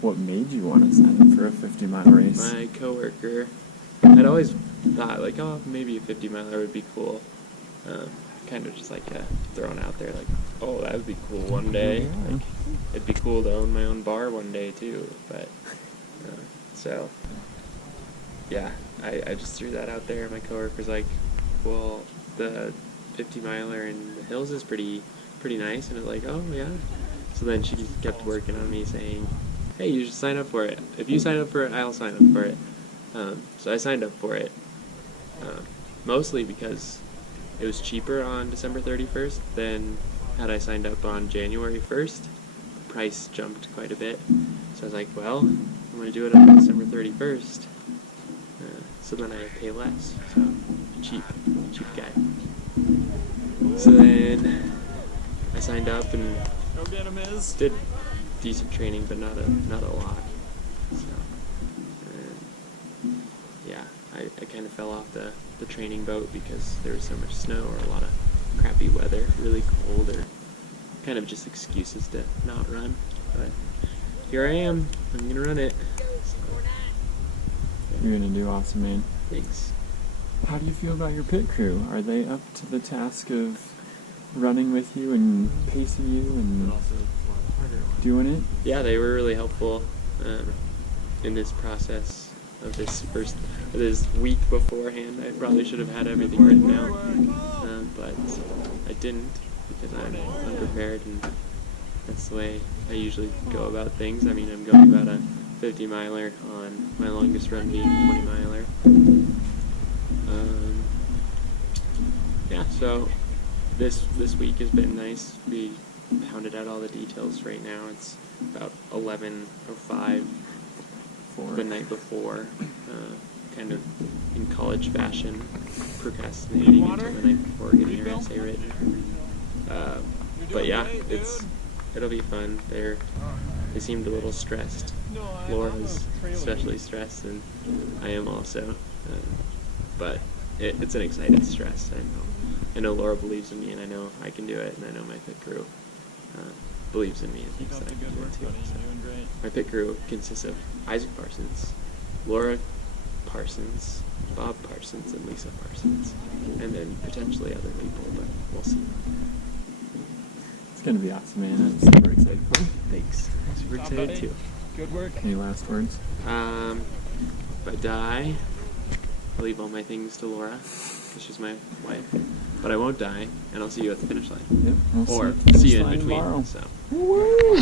What made you want to sign up for a 50-mile race? My coworker, I'd always thought, like, oh, maybe a 50-miler would be cool. Kind of just, like, thrown out there, like, oh, that would be cool one day. Yeah. Like, it'd be cool to own my own bar one day, too. But, so, yeah, I just threw that out there. My coworker's like, well, the 50-miler in the hills is pretty nice. And I was like, oh, yeah. So then she just kept working on me saying, hey, you should sign up for it. If you sign up for it, I'll sign up for it. So I signed up for it, mostly because it was cheaper on December 31st than had I signed up on January 1st. The price jumped quite a bit. So I was like, well, I'm going to do it on December 31st. So then I pay less. So cheap guy. So then I signed up and did decent training, but not a lot. So, yeah, I kind of fell off the training boat because there was so much snow or a lot of crappy weather, really cold, or kind of just excuses to not run. But here I am. I'm going to run it. So, yeah. You're going to do awesome, man. Thanks. How do you feel about your pit crew? Are they up to the task of running with you and pacing you and doing it? Yeah, they were really helpful in this process of this week beforehand. I probably should have had everything written out, but I didn't because I'm unprepared, and that's the way I usually go about things. I mean, I'm going about a 50-miler on my longest run being a 20-miler. Yeah, so this week has been nice. We pounded out all the details right now. It's about 11:05 the night before, kind of in college fashion, procrastinating until the night before getting your essay written. But yeah, it'll be fun. They seemed a little stressed. Laura's especially stressed, and I am also. But it's an excited stress. I know Laura believes in me, and I know I can do it, and I know my pit crew believes in me and thinks that I can do it too. So my pit crew consists of Izzy Parsons, Laura Parsons, Bob Parsons, and Lisa Parsons, and then potentially other people, but we'll see. It's going to be awesome, man. I'm super excited for you. Thanks. I'm super excited too. Good work. Any last words? If I die, I'll leave all my things to Laura, because she's my wife. But I won't die, and I'll see you at the finish line. Yep. We'll Or see you at the see you finish in line between. tomorrow. So. Woo!